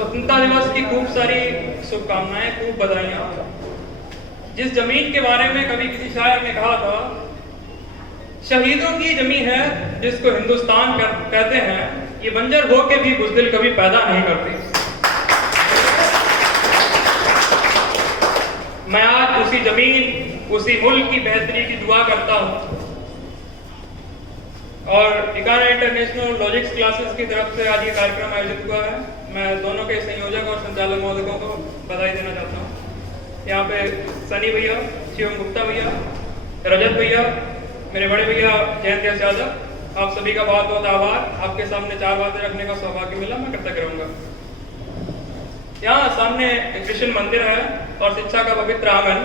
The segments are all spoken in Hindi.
स्वतंत्रता दिवस की खूब सारी शुभकामनाएं, खूब बधाइयाँ। जिस जमीन के बारे में कभी किसी शायर ने कहा था, शहीदों की जमीन है जिसको हिंदुस्तान कहते हैं, ये बंजर हो के भी बुज़दिल कभी पैदा नहीं करती। मैं आज उसी जमीन, उसी मुल्क की बेहतरी की दुआ करता हूँ और टिकाना इंटरनेशनल लॉजिक्स क्लासेस की तरफ से आज ये कार्यक्रम आयोजित हुआ है। मैं दोनों के संयोजक और संचालक महोदयों को बधाई देना चाहता हूँ। यहाँ पे सनी भैया, शिवम गुप्ता भैया, रजत भैया, मेरे बड़े भैया जयंत यादव, आप सभी का बहुत बहुत आभार। आपके सामने 4 बातें रखने का सौभाग्य मिला, मैं कृतज्ञ रहूँगा। यहाँ सामने कृष्ण मंदिर है और शिक्षा का पवित्र आंगन।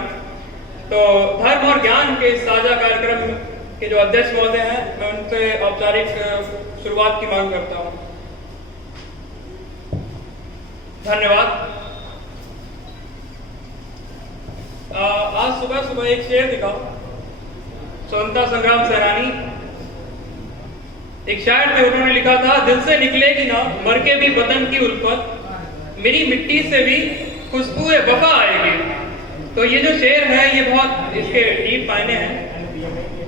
तो धर्म और ज्ञान के इस साझा कार्यक्रम के जो अध्यक्ष महोदय हैं, मैं उनसे औपचारिक शुरुआत की मांग करता हूँ। धन्यवाद। आज सुबह सुबह एक शेर दिखा, स्वतंत्रता संग्राम सेनानी एक शायर थे, उन्होंने लिखा था, दिल से निकलेगी ना मर के भी वतन की उल्फत, मेरी मिट्टी से भी खुशबू वफा आएगी। तो ये जो शेर है ये बहुत इसके डीप मायने हैं।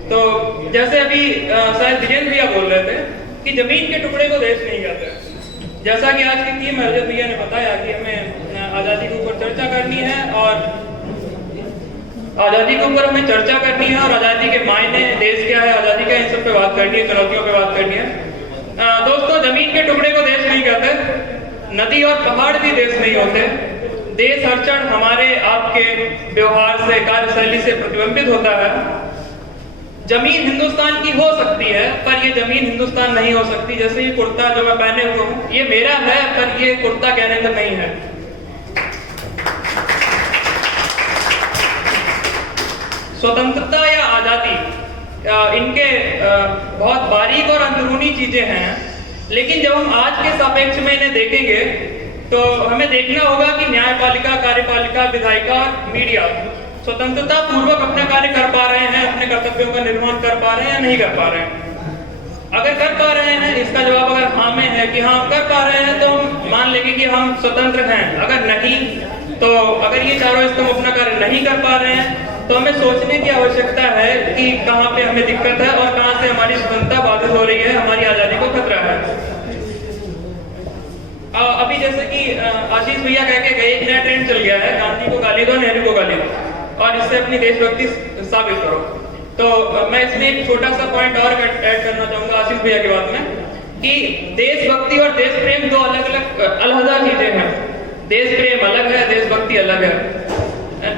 तो जैसे अभी शायद विजेंद्र भैया बोल रहे थे कि जमीन के टुकड़े को देश नहीं कहते, जैसा कि आज की थीम रजत भैया ने बताया कि हमें आज़ादी के ऊपर चर्चा करनी है और आज़ादी के ऊपर हमें चर्चा करनी है और आज़ादी के मायने, देश क्या है, आज़ादी क्या है, इन सब पे बात करनी है, चुनौतियों पे बात करनी है। दोस्तों, जमीन के टुकड़े को देश नहीं कहते, नदी और पहाड़ भी देश नहीं होते। देश हर क्षण हमारे आपके व्यवहार से, कार्यशैली से प्रतिबिंबित होता है। जमीन हिंदुस्तान की हो सकती है पर ये जमीन हिंदुस्तान नहीं हो सकती। जैसे ये कुर्ता जो मैं पहने हुआ हूँ, ये मेरा है पर ये कुर्ता कहने का नहीं है। स्वतंत्रता या आजादी, इनके बहुत बारीक और अंदरूनी चीजें हैं, लेकिन जब हम आज के सापेक्ष में इन्हें देखेंगे तो हमें देखना होगा कि न्यायपालिका, कार्यपालिका, विधायिका, मीडिया स्वतंत्रता पूर्वक अपना कार्य कर पा रहे हैं, अपने कर्तव्यों का निर्वहन कर पा रहे हैं या नहीं कर पा रहे हैं। अगर कर पा रहे हैं, इसका जवाब अगर हाँ में है कि हाँ कर पा रहे हैं, तो हम मान लेंगे कि हम स्वतंत्र हैं। अगर नहीं, तो अगर ये चारों स्तंभ अपना कार्य नहीं कर पा रहे हैं, तो हमें सोचने की आवश्यकता है कि कहाँ पे हमें दिक्कत है और कहाँ से हमारी स्वतंत्रता बाधित हो रही है, हमारी आजादी को खतरा है। अभी जैसे कि आशीष भैया कह के गए, एक नया ट्रेंड चल गया है, गांधी को गाली दो, नेहरू को गाली दो और इससे अपनी देशभक्ति साबित करो। तो मैं इसमें एक छोटा सा पॉइंट और ऐड करना चाहूंगा आशीष भैया की बात में कि देशभक्ति और देश प्रेम दो अलग अलग अलहदा चीजें हैं। देश प्रेम अलग है, देशभक्ति अलग है।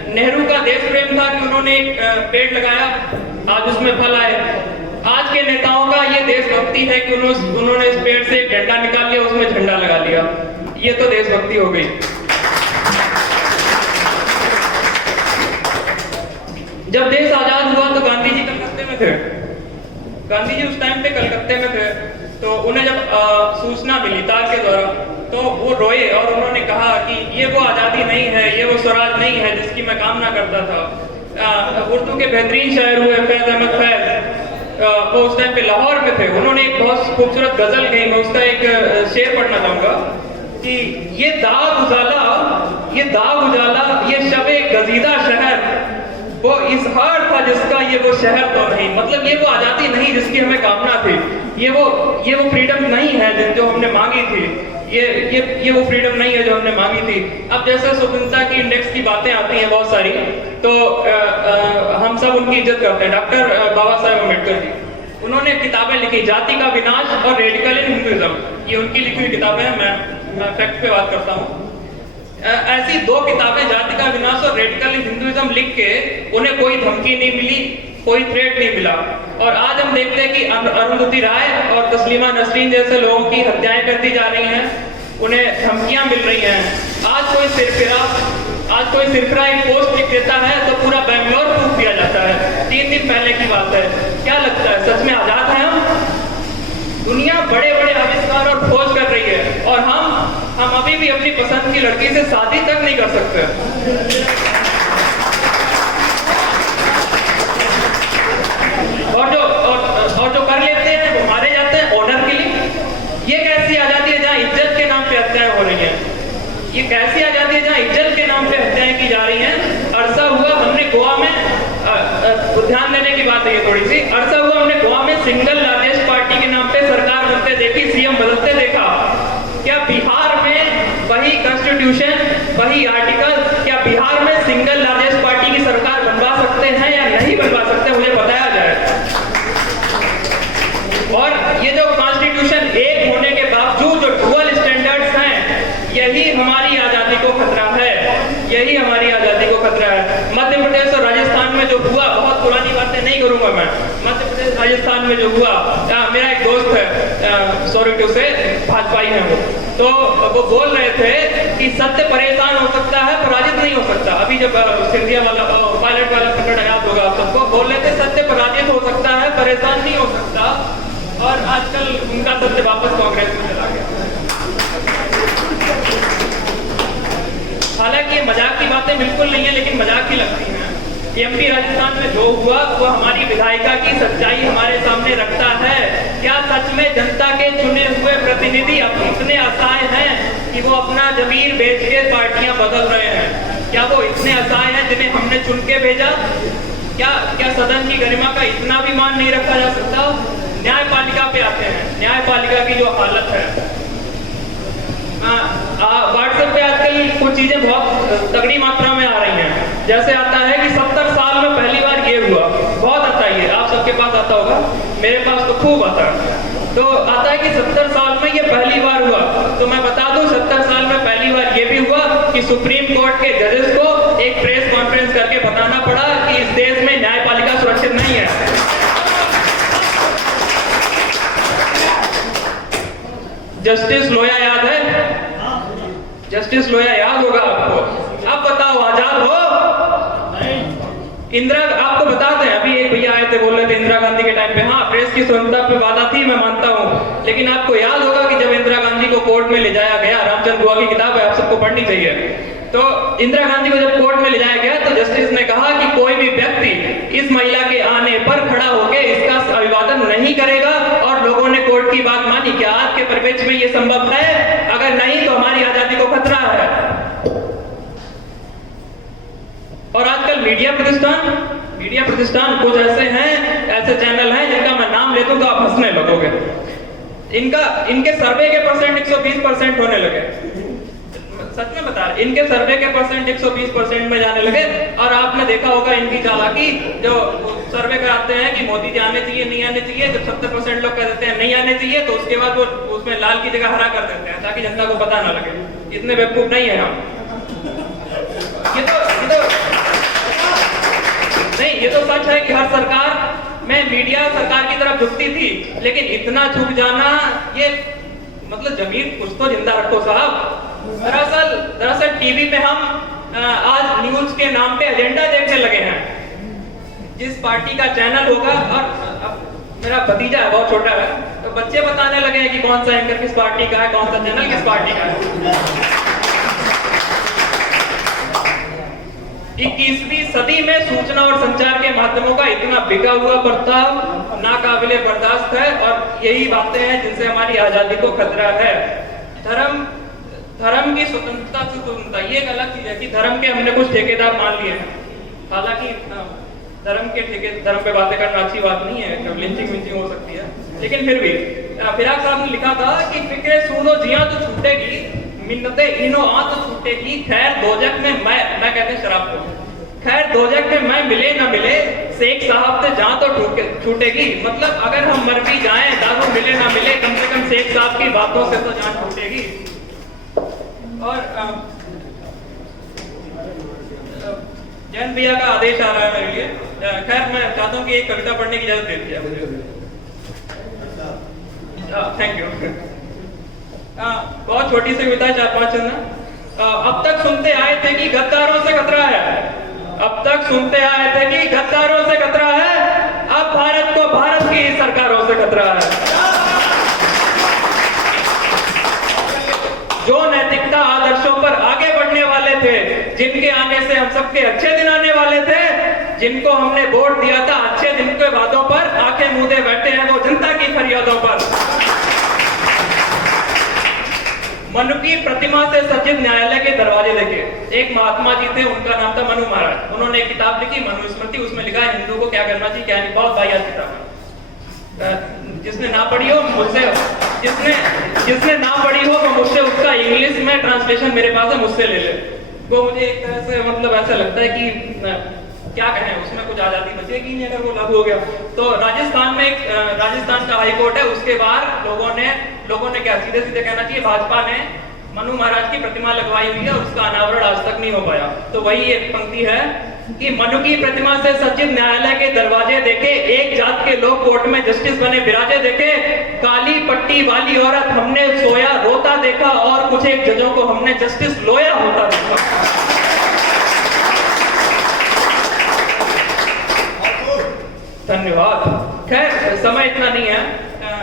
नेहरू का देश प्रेम था कि उन्होंने एक पेड़ लगाया, आज उसमें फल आए। आज के नेताओं का ये देशभक्ति है कि उन्होंने इस पेड़ से एक डंडा निकाल लिया, उसमें झंडा लगा लिया। ये तो देशभक्ति हो गई। जब देश आजाद हुआ तो गांधी जी कलकत्ते में थे। गांधी जी उस टाइम पे कलकत्ते में थे, तो उन्हें जब सूचना मिली तार के द्वारा, तो वो रोए और उन्होंने कहा कि ये वो आजादी नहीं है, ये वो स्वराज नहीं है जिसकी मैं कामना करता था। उर्दू के बेहतरीन शायर हुए फैज अहमद फैज, वो उस टाइम पे लाहौर में थे। उन्होंने एक बहुत खूबसूरत गजल कही, मैं उसका एक शेर पढ़ना चाहूंगा कि ये दाग उजाला, ये शबे गजीदा शहर, वो इजहार था जिसका ये वो शहर तो नहीं। मतलब ये वो आजादी नहीं जिसकी हमें कामना थी, ये वो फ्रीडम नहीं है जो हमने मांगी थी, ये वो फ्रीडम नहीं है जो हमने मांगी थी। अब जैसे स्वतंत्रता की इंडेक्स की बातें आती हैं बहुत सारी, तो हम सब उनकी इज्जत करते हैं। डॉक्टर बाबा साहेब अम्बेडकर जी, उन्होंने किताबें लिखी, जाति का विनाश और रेडिकल इन हिंदुइज्म, ये उनकी लिखी हुई किताबें हैं। मैं फैक्ट पे बात करता हूँ। ऐसी 2 किताबें, जाति का विनाश और रेडिकल इन हिंदुइज्म, लिख के उन्हें कोई धमकी नहीं मिली, कोई थ्रेट नहीं मिला। और आज हम देखते हैं कि अरुंधति राय और तस्लीमा नसरीन जैसे लोगों की हत्याएं कर दी जा रही हैं, उन्हें धमकियां मिल रही हैं। आज कोई सिरफिरा एक पोस्ट लिख देता है तो पूरा बेंगलोर फूंक दिया जाता है। 3 दिन पहले की बात है। क्या लगता है सच में आजाद हैं हम? दुनिया बड़े बड़े आविष्कार और खोज कर रही है और हम अभी भी अपनी पसंद की लड़की से शादी तक नहीं कर सकते। और जो कर लेते हैं वो मारे जाते हैं ऑनर के लिए। ये कैसी आजादी है जहाँ इज्जत के नाम पे हत्याएं हो रही हैं? ध्यान देने की बात है ये थोड़ी सी। अरसा हुआ हमने गोवा में सिंगल लार्जेस्ट पार्टी के नाम पे सरकार बनते देखी, सीएम बदलते देखा। क्या बिहार में वही कॉन्स्टिट्यूशन, वही आर्टिकल, क्या बिहार में सिंगल लार्जेस्ट पार्टी की सरकार बनवा सकते हैं या नहीं बनवा सकते, मुझे बताया जाए। और ये जो कॉन्स्टिट्यूशन एक होने के बावजूद जो डुअल स्टैंडर्ड्स हैं, यही हमारी आजादी को खतरा है, यही हमारी आजादी को खतरा है। मध्य प्रदेश और राजस्थान में जो हुआ, बहुत पुरानी बातें नहीं करूंगा मैं, मध्य प्रदेश राजस्थान में जो हुआ, मेरा एक दोस्त है, सॉरी टू से, भाजपाई है वो, तो वो बोल रहे थे कि सत्य परेशान हो सकता है, पराजित नहीं हो सकता। अभी जब सिंधिया वाला पायलट वाला प्रकरण याद होगा आप सबको, बोल रहे थे सत्य पराजित हो सकता है, परेशान नहीं हो सकता। और आजकल उनका सत्य वापस कांग्रेस में चला गया। हालांकि ये मजाक की बातें बिल्कुल नहीं है, लेकिन मजाक ही लगती हैं। एमपी राजस्थान में जो हुआ वो हमारी विधायिका की सच्चाई हमारे सामने रखता है। क्या सच में जनता के चुने हुए प्रतिनिधि अब इतने असहाय हैं कि वो अपना जमीर बेच के पार्टियां बदल रहे हैं? क्या वो इतने असहाय हैं जिन्हें हमने चुन के भेजा? क्या सदन की गरिमा का इतना भी मान नहीं रखा जा सकता? न्यायपालिका पे आते हैं, न्यायपालिका की जो हालत है, व्हाट्सएप पे आजकल कुछ चीजें बहुत तगड़ी मात्रा में आ रही हैं। जैसे आता है कि 70 साल में पहली बार ये हुआ, बहुत आता है ये, आप सबके पास आता होगा, मेरे पास तो खूब आता है। तो आता है कि 70 साल में ये पहली बार हुआ। तो मैं बता दूं, 70 साल में पहली बार ये भी हुआ कि सुप्रीम कोर्ट के जजेस को एक प्रेस कॉन्फ्रेंस करके बताना पड़ा कि इस देश में न्यायपालिका सुरक्षित नहीं है। जस्टिस लोया याद है? जस्टिस लोया याद होगा आपको? अब बताओ, आजाद हो? इंदिरा, आपको बताते हैं, अभी एक भैया आए थे, बोल रहे थे इंदिरा गांधी के टाइम पे, हाँ प्रेस की स्वतंत्रता पे बाधा थी, मैं मानता हूँ, लेकिन आपको याद होगा कि जब इंदिरा गांधी को कोर्ट में ले जाया गया, रामचंद्र गुहा की किताब है, आप सबको पढ़नी चाहिए, तो इंदिरा गांधी को जब कोर्ट में ले जाया गया तो जस्टिस ने कहा कि कोई भी व्यक्ति इस महिला के आने पर खड़ा होकर इसका अभिवादन नहीं करेगा, और लोगों ने कोर्ट की बात मानी। क्या आज के परिप्रेक्ष्य में यह संभव है? अगर नहीं तो हमारी आजादी को खतरा है। और आजकल मीडिया प्रतिष्ठान कुछ ऐसे हैं, ऐसे चैनल हैं जिनका मैं नाम लेता हूं तो आप हंसने लगोगे। इनके सर्वे के परसेंट 120% होने लगे, सच में बता रहे, इनके सर्वे के परसेंट 120% में जाने लगे। और आपने देखा होगा इनकी चालाकी, जो सर्वे कराते हैं कि मोदी जी आने चाहिए, नहीं आने चाहिए, जब 70% लोग कह देते हैं नहीं आने चाहिए, तो उसके बाद वो उसमें लाल की जगह हरा कर देते हैं ताकि जनता को पता ना लगे। इतने बेवकूफ नहीं है हम। ये तो सच है कि हर सरकार में मीडिया सरकार की तरफ झुकती थी, लेकिन इतना झुक जाना, ये मतलब जमीन कुछ तो जिंदा रखो साहब। दरअसल टीवी पे हम आज न्यूज के नाम पे एजेंडा देखने लगे हैं। जिस पार्टी का चैनल होगा, और मेरा भतीजा है, बहुत छोटा है, तो बच्चे बताने लगे हैं कि कौन सा एंकर किस पार्टी का है, कौन सा चैनल किस पार्टी का है। 21वीं सदी में सूचना और संचार के माध्यमों का इतना बिका हुआ बर्ताव नाकाबिले बर्दाश्त है, और यही बातें हैं जिनसे हमारी आजादी को खतरा है। धर्म की स्वतंत्रता, ये एक अलग चीज है कि धर्म के हमने कुछ ठेकेदार मान लिए हैं। हालांकि धर्म पे बातें करना अच्छी बात नहीं है, लिंचिंग हो सकती है, लेकिन फिर भी फिराक साहब ने लिखा था कि फिक्रे सूनो जिया तो छूटेगी, मिन्नते इनो आ तो छूटेगी, खैर दोजक में मैं कहते हैं शराब को, खैर दोजक में मैं मिले ना मिले, शेख साहब से जहां तो छूटेगी। मतलब अगर हम मर भी जाएं, दारू मिले ना मिले, कम से कम शेख साहब की बातों से तो जान छूटेगी। और जैन भैया का आदेश आ रहा है मेरे लिए, खैर मैं चाहता हूँ कि एक कविता पढ़ने की इजाजत दे दीजिए मुझे। Thank you. बहुत छोटी सी कविता है, 4-5 चंद। अब तक सुनते आए थे कि गद्दारों से खतरा है, अब तक सुनते आए थे कि गद्दारों से खतरा है, अब भारत को भारत की सरकारों से खतरा है। जो नैतिकता आदर्शों पर आगे बढ़ने वाले थे, जिनके आने से हम सबके अच्छे दिन आने वाले थे, जिनको हमने वोट दिया था अच्छे दिन के वादों पर, आंखें मूंदे बैठे हैं वो जनता की फरियादों पर। मनु की प्रतिमा से सज्जित न्यायालय के दरवाजे देखे। एक महात्मा जी थे, उनका नाम था मनु महाराज। उन्होंने एक किताब लिखी मनुस्मृति, उसमें लिखा है हिंदू को क्या करना चाहिए क्या नहीं। बहुत वाहियात किताब है, जिसने ना पढ़ी हो मुझसे, जिसने ना पढ़ी हो वो मुझसे उसका इंग्लिश में ट्रांसलेशन मेरे पास है, मुझसे ले ले। वो मुझे एक तरह से मतलब ऐसा लगता है कि क्या कहें, उसमें कुछ आजादी बचेगी नहीं अगर वो लागू हो गया। तो राजस्थान में एक राजस्थान का हाई कोर्ट है, उसके बाहर लोगों ने क्या सीधे सीधे कहना चाहिए, भाजपा ने मनु महाराज की प्रतिमा लगवाई हुई है और उसका अनावरण आज तक नहीं हो पाया। तो वही एक पंक्ति है कि मनु की प्रतिमा से सज्जित न्यायालय के दरवाजे देखे, एक जात के लोग कोर्ट में जस्टिस बने विराजे देखे, काली पट्टी वाली औरत हमने सोया रोता देखा और कुछ एक जजों को हमने जस्टिस लोया होता देखा। धन्यवाद। खैर समय इतना नहीं है,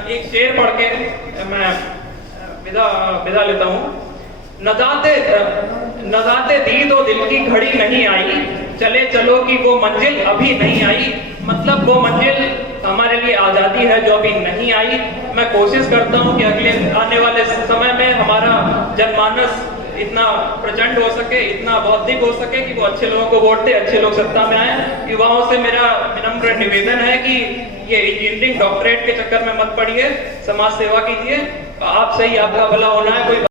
एक शेर पढ़ के मैं विदा लेता हूँ। नजाते दी तो दिल की घड़ी नहीं आई, चले चलो कि वो मंजिल अभी नहीं आई। मतलब वो मंजिल हमारे लिए आजादी है जो अभी नहीं आई। मैं कोशिश करता हूँ कि अगले आने वाले समय में हमारा जनमानस इतना प्रचंड हो सके, इतना बौद्धिक हो सके कि वो अच्छे लोगों को वोट दे, अच्छे लोग सत्ता में आए। युवाओं से मेरा विनम्र निवेदन है कि ये इंजीनियरिंग डॉक्टरेट के चक्कर में मत पड़िए, समाज सेवा कीजिए। आपसे ही आपका भला होना है। कोई